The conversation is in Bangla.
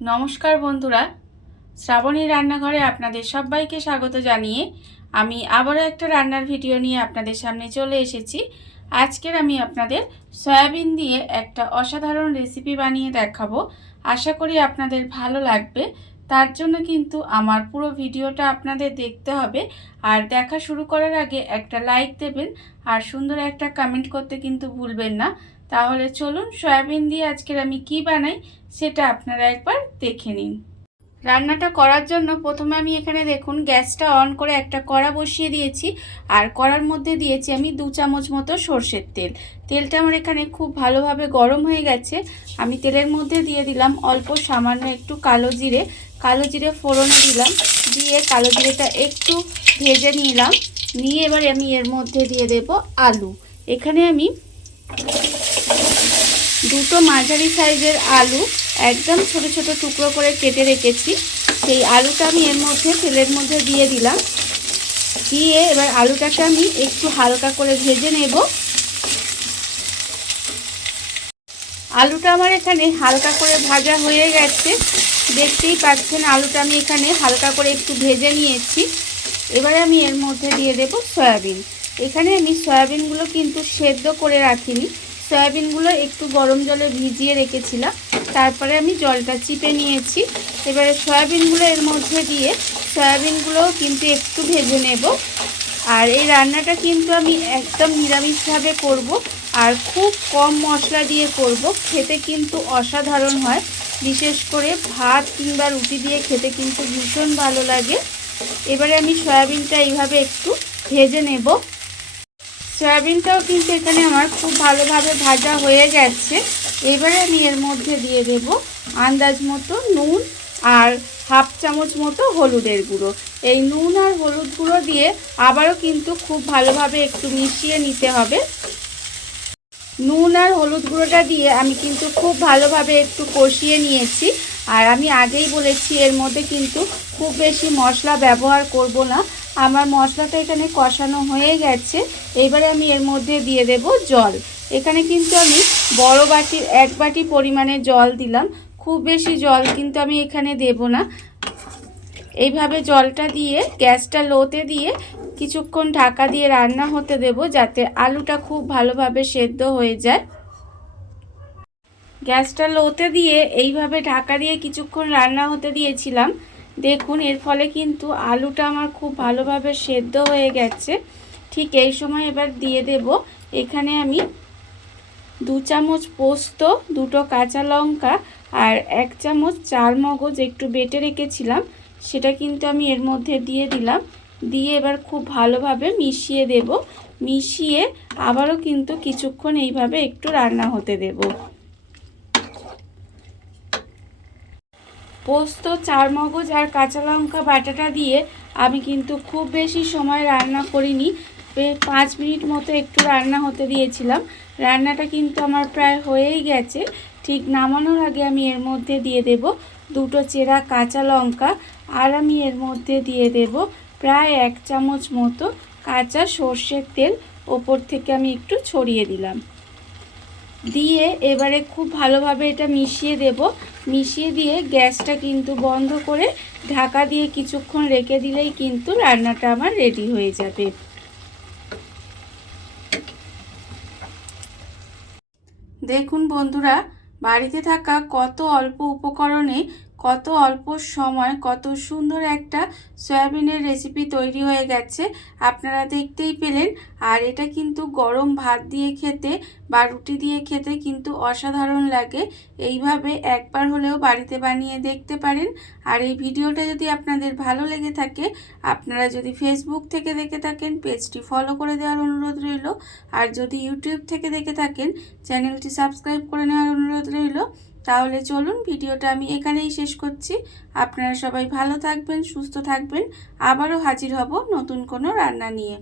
নমস্কার বন্ধুরা, শ্রাবণী রান্নাঘরে আপনাদের সবাইকে স্বাগত জানিয়ে আমি আবারও একটা রান্নার ভিডিও নিয়ে আপনাদের সামনে চলে এসেছি। আজকের আমি আপনাদের সয়াবিন দিয়ে একটা অসাধারণ রেসিপি বানিয়ে দেখাবো। আশা করি আপনাদের ভালো লাগবে। তার জন্য কিন্তু আমার পুরো ভিডিওটা আপনাদের দেখতে হবে, আর দেখা শুরু করার আগে একটা লাইক দেবেন আর সুন্দর একটা কমেন্ট করতে কিন্তু ভুলবেন না। তাহলে চলুন সয়াবিন দিয়ে আজকের আমি কি বানাই সেটা আপনারা একবার দেখে নিন। রান্নাটা করার জন্য প্রথমে আমি এখানে দেখুন গ্যাসটা অন করে একটা কড়া বসিয়ে দিয়েছি, আর কড়ার মধ্যে দিয়েছি আমি 2 চামচ মতো সর্ষের তেল। তেলটা আমার এখানে খুব ভালোভাবে গরম হয়ে গেছে। আমি তেলের মধ্যে দিয়ে দিলাম অল্প সামান্য একটু কালো জিরে ফোড়নে দিলাম, দিয়ে কালো জিরেটা একটু ভেজে নিলাম। নিয়ে এবার আমি এর মধ্যে দিয়ে দেব আলু। এখানে আমি দুটো মাঝারি সাইজের আলু একদম ছোট ছোট টুকরো করে কেটে রেখেছি, সেই আলুটা আমি এর মধ্যে তেলের মধ্যে দিয়ে দিলাম। দিয়ে এবার আলুটাকে আমি একটু হালকা করে ভেজে নেব। আলুটা আমার এখানে হালকা করে ভাজা হয়ে গেছে, দেখতেই পাচ্ছেন আলুটা আমি এখানে হালকা করে একটু ভেজে নিয়েছি। এবারে আমি এর মধ্যে দিয়ে দেব সয়াবিন। এখানে আমি সয়াবিনগুলো কিন্তু সেদ্ধ করে রাখিনি, সয়াবিনগুলো একটু গরম জলে ভিজিয়ে রেখেছিলাম, তারপরে আমি জলটা চিপে নিয়েছি। এবারে সয়াবিনগুলো এর মধ্যে দিয়ে সয়াবিনগুলোও কিন্তু একটু ভেজে নেব। আর এই রান্নাটা কিন্তু আমি একদম নিরামিষভাবে করব, আর খুব কম মশলা দিয়ে করব। খেতে কিন্তু অসাধারণ হয়, বিশেষ করে ভাত কিংবা রুটি দিয়ে খেতে কিন্তু ভীষণ ভালো লাগে। এবারে আমি সয়াবিনটা এইভাবে একটু ভেজে নেব। সয়াবিনটাও কিন্তু এখানে আমার খুব ভালোভাবে ভাজা হয়ে গেছে। এবারে আমি এর মধ্যে দিয়ে দেব আন্দাজ মতো নুন আর হাফ চামচ মতো হলুদের গুঁড়ো। এই নুন আর হলুদ গুঁড়ো দিয়ে আবারও কিন্তু খুব ভালোভাবে একটু মিশিয়ে নিতে হবে। নুন আর হলুদ গুঁড়োটা দিয়ে আমি কিন্তু খুব ভালোভাবে একটু কষিয়ে নিয়েছি। আর আমি আগেই বলেছি এর মধ্যে কিন্তু খুব বেশি মশলা ব্যবহার করব না। আমার মশলাটা এখানে কষানো হয়ে গেছে। এবারে আমি এর মধ্যে দিয়ে দেব জল। এখানে কিন্তু আমি বড় বাটির 1 বাটি পরিমাণে জল দিলাম, খুব বেশি জল কিন্তু আমি এখানে দেব না। এইভাবে জলটা দিয়ে গ্যাসটা লোতে দিয়ে কিছুক্ষণ ঢাকা দিয়ে রান্না হতে দেব, যাতে আলুটা খুব ভালোভাবে সেদ্ধ হয়ে যায়। গ্যাসটা লোতে দিয়ে এইভাবে ঢাকা দিয়ে কিছুক্ষণ রান্না হতে দিয়েছিলাম। দেখুন এর ফলে কিন্তু আলুটা আমার খুব ভালোভাবে সেদ্ধ হয়ে গেছে। ঠিক এই সময় এবার দিয়ে দেব এখানে আমি 2 চামচ পোস্ত, 2টো কাঁচা লঙ্কা আর 1 চামচ চালমগজ একটু বেটে রেখেছিলাম, সেটা কিন্তু আমি এর মধ্যে দিয়ে দিলাম। দিয়ে এবার খুব ভালোভাবে মিশিয়ে দেব। মিশিয়ে আবারও কিন্তু কিছুক্ষণ এইভাবে একটু রান্না হতে দেব। পোস্ত, চালমগজ আর কাঁচা লঙ্কা বাটাটা দিয়ে আমি কিন্তু খুব বেশি সময় রান্না করিনি, 5 মিনিট মতো একটু রান্না হতে দিয়েছিলাম। রান্নাটা কিন্তু আমার প্রায় হয়েই গেছে। ঠিক নামানোর আগে আমি এর মধ্যে দিয়ে দেব 2টো চেরা কাঁচা লঙ্কা, আর আমি এর মধ্যে দিয়ে দেব প্রায় 1 চামচ মতো কাঁচা সর্ষের তেল, ওপর থেকে আমি একটু ছড়িয়ে দিলাম। দিয়ে এবারে খুব ভালোভাবে এটা মিশিয়ে দেব। মিশিয়ে দিয়ে গ্যাসটা কিন্তু বন্ধ করে ঢাকা দিয়ে কিছুক্ষণ রেখে দিলেই কিন্তু রান্নাটা আমার রেডি হয়ে যাবে। দেখুন বন্ধুরা, বাড়িতে থাকা কত অল্প উপকরণে কত অল্প সময় কত সুন্দর একটা সয়াবিনের রেসিপি তৈরি হয়ে গেছে, আপনারা দেখতেই পেলেন। আর এটা কিন্তু গরম ভাত দিয়ে খেতে বা রুটি দিয়ে খেতে কিন্তু অসাধারণ লাগে। এইভাবে একবার হলেও বাড়িতে বানিয়ে দেখতে পারেন। আর এই ভিডিওটা যদি আপনাদের ভালো লেগে থাকে, আপনারা যদি ফেসবুক থেকে দেখে থাকেন পেজটি ফলো করে দেওয়ার অনুরোধ রইল। আর যদি ইউটিউব থেকে দেখে থাকেন চ্যানেলটি সাবস্ক্রাইব করে নেওয়ার অনুরোধ রইল। তাহলে চলুন ভিডিওটা আমি এখানেই শেষ করছি। আপনারা সবাই ভালো থাকবেন, সুস্থ থাকবেন। আবারও হাজির হব নতুন কোনো রান্না নিয়ে।